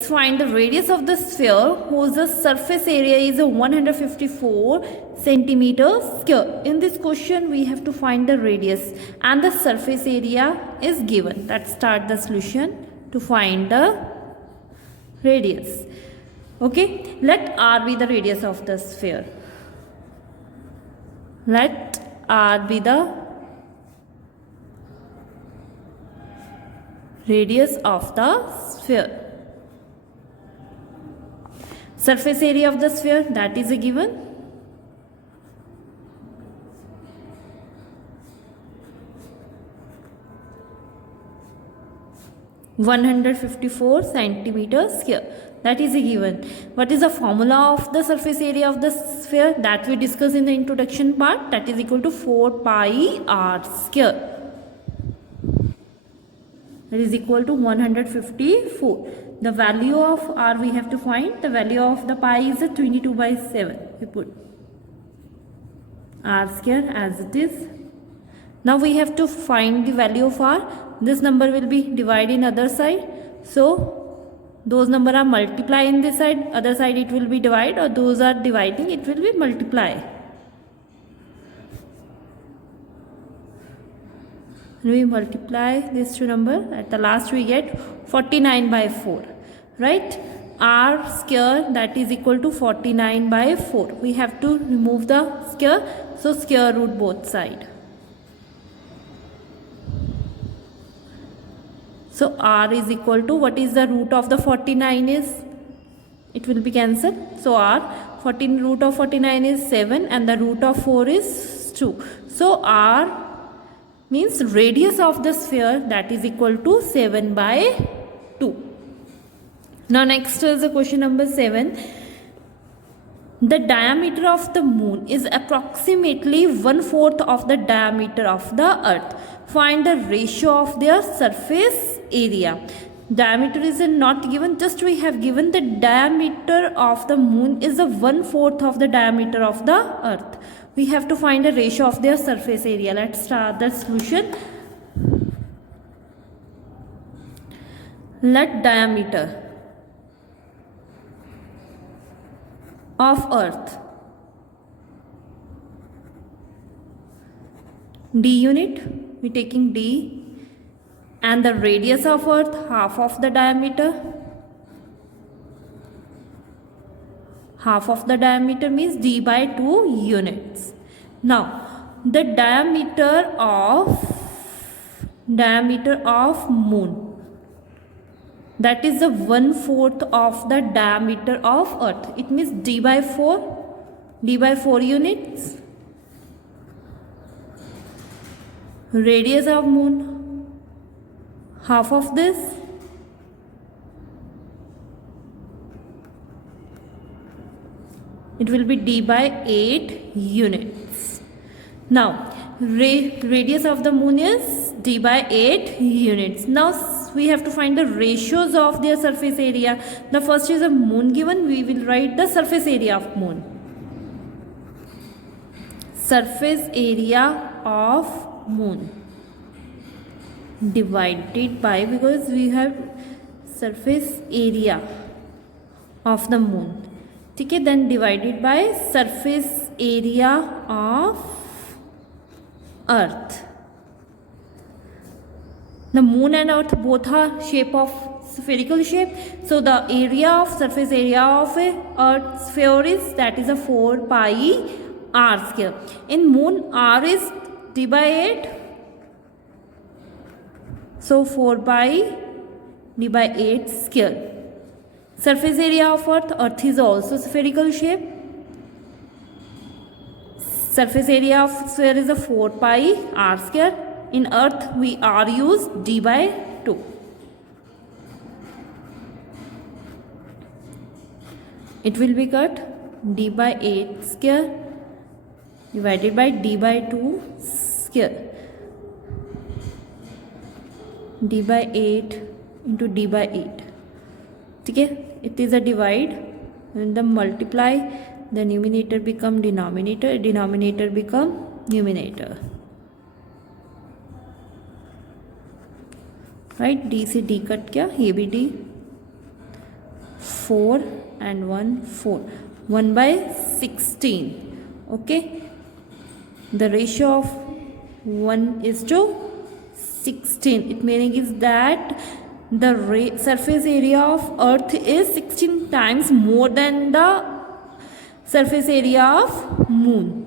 Find the radius of the sphere whose surface area is 154 centimeters square. In this question we have to find the radius and the surface area is given. Let's start the solution to find the radius. Okay, let R be the radius of the sphere. Let R be the radius of the sphere. Surface area of the sphere, that is a given. (154 centimeters square). That is a given. What is the formula of the surface area of the sphere? That we discussed in the introduction part. That is equal to 4 pi r square. That is equal to 154. The value of r we have to find. The value of the pi is 22/7. We put r square as it is. Now we have to find the value of r. This number will be divided in other side. So those number are multiply in this side. Other side it will be divide, or those are dividing, it will be multiply. We multiply these two number, at the last we get 49/4, right? R square, that is equal to 49/4. We have to remove the square, so square root both side. So R is equal to, what is the root of the 49 is? It will be cancelled. So R, 14 root of 49 is 7 and the root of 4 is 2. So R means radius of the sphere, that is equal to 7/2. Now next is the question number 7. The diameter of the moon is approximately 1/4 of the diameter of the earth. Find the ratio of their surface area. Diameter is not given, just we have given the diameter of the moon is 1/4 of the diameter of the earth. We have to find a ratio of their surface area. Let's start the solution. Let diameter of earth, d unit, we taking d, and the radius of earth, half of the diameter. Half of the diameter means d/2 units. Now the diameter of moon, that is the 1/4 of the diameter of earth. It means d/4 units. Radius of moon, half of this. It will be d/8 units. Now radius of the moon is d/8 units. Now we have to find the ratios of their surface area. The first is a moon given. We will write the surface area of moon. Surface area of moon divided by, because we have surface area of the moon. Okay, then divided by surface area of earth. The moon and earth both are shape of spherical shape. So the area of surface area of a earth sphere is, that is a 4 pi r square. In moon r is d/8. So 4 pi d/8 square. Surface area of earth is also spherical shape. Surface area of sphere is a 4 pi r square. In earth we r use d/2. It will be cut d/8 square divided by d/2 square. d/8 into d/8. Okay, it is a divide, and the multiply, the numerator become denominator, denominator become numerator. Right, D से D cut किया, ये भी D, 4 and 1 4, 1 by 16. Okay, the ratio of 1 is to 16. It meaning is that the surface area of earth is 16 times more than the surface area of moon.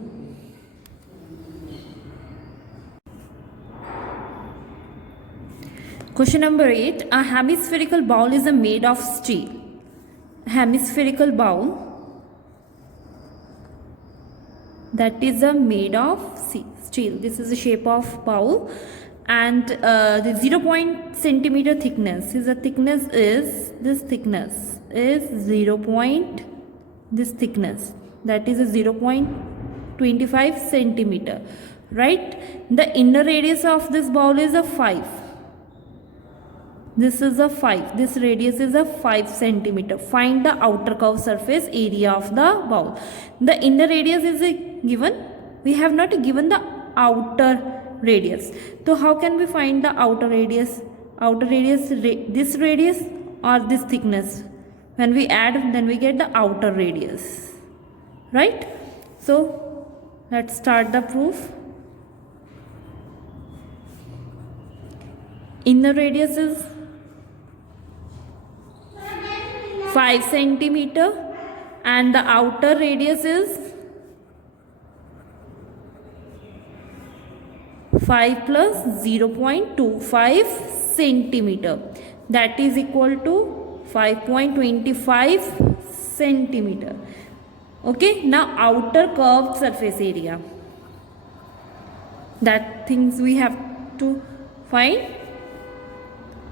Question number 8. A hemispherical bowl is made of steel. Hemispherical bowl, that is made of steel. This is the shape of bowl, and the 0 centimeter thickness is the thickness is this thickness is 0 point this thickness, that is a 0.25 centimeter, right? The inner radius of this bowl is a 5. This is a 5. This radius is a 5 centimeter. Find the outer curved surface area of the bowl. The inner radius is given. We have not given the outer radius. So how can we find the outer radius? Outer radius, this radius or this thickness. When we add, then we get the outer radius. Right? So let's start the proof. Inner radius is 5 centimeter and the outer radius is 5 plus 0.25 centimeter, that is equal to 5.25 centimeter. Okay, now outer curved surface area, that things we have to find.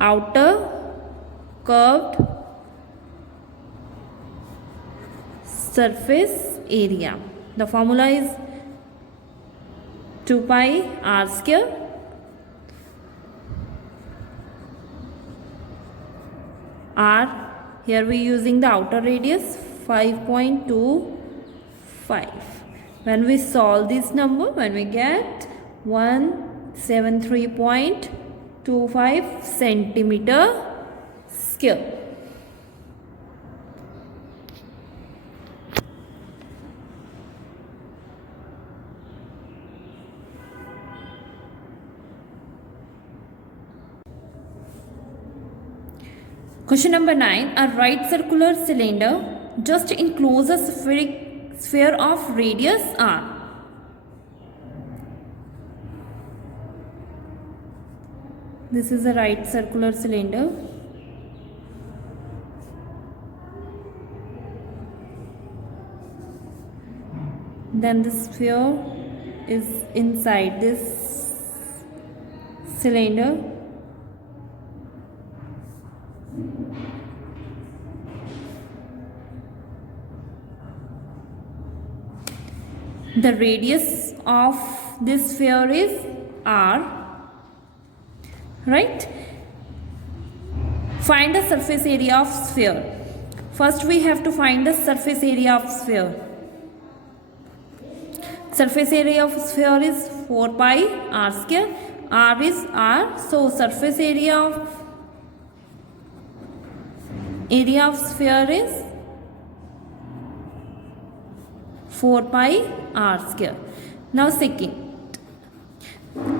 Outer curved surface area. The formula is 2 pi r square r. Here we are using the outer radius 5.25. When we solve this number, when we get 173.25 centimeter square. Question number 9. A right circular cylinder just encloses a sphere of radius r. This is a right circular cylinder. Then the sphere is inside this cylinder. The radius of this sphere is r, right? Find the surface area of sphere. First we have to find the surface area of sphere. Surface area of sphere is 4 pi r square. R is r, so surface area of sphere is 4 pi r square. Now second,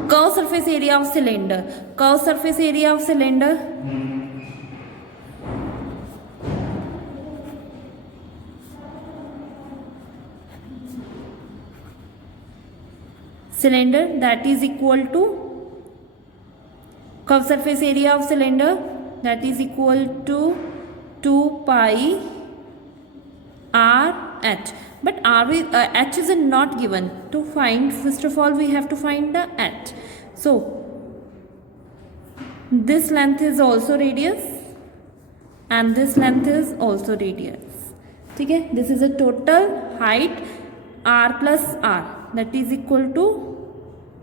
curved surface area of cylinder. Curved surface area of cylinder, that is equal to curved surface area of cylinder, that is equal to 2 pi r h. But h is not given. To find, first of all we have to find the h. So this length is also radius and this length is also radius. Okay, this is a total height r plus r, that is equal to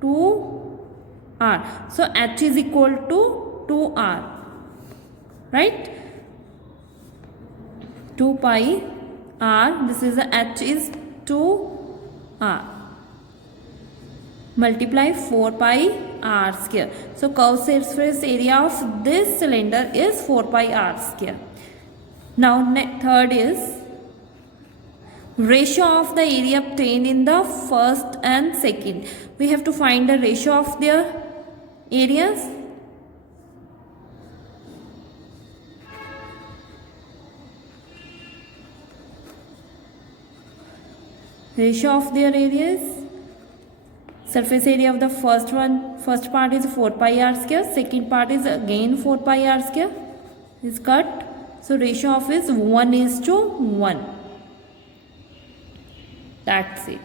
2r. So h is equal to 2r, right? 2 pi r, this is the h is 2r, multiply 4 pi r square. So curved surface area of this cylinder is 4 pi r square. Now third is ratio of the area obtained in the first and second. We have to find the ratio of their areas. Ratio of their areas. Surface area of the first part is 4 pi r square, second part is again 4 pi r square is cut. So ratio of is 1:1. That's it.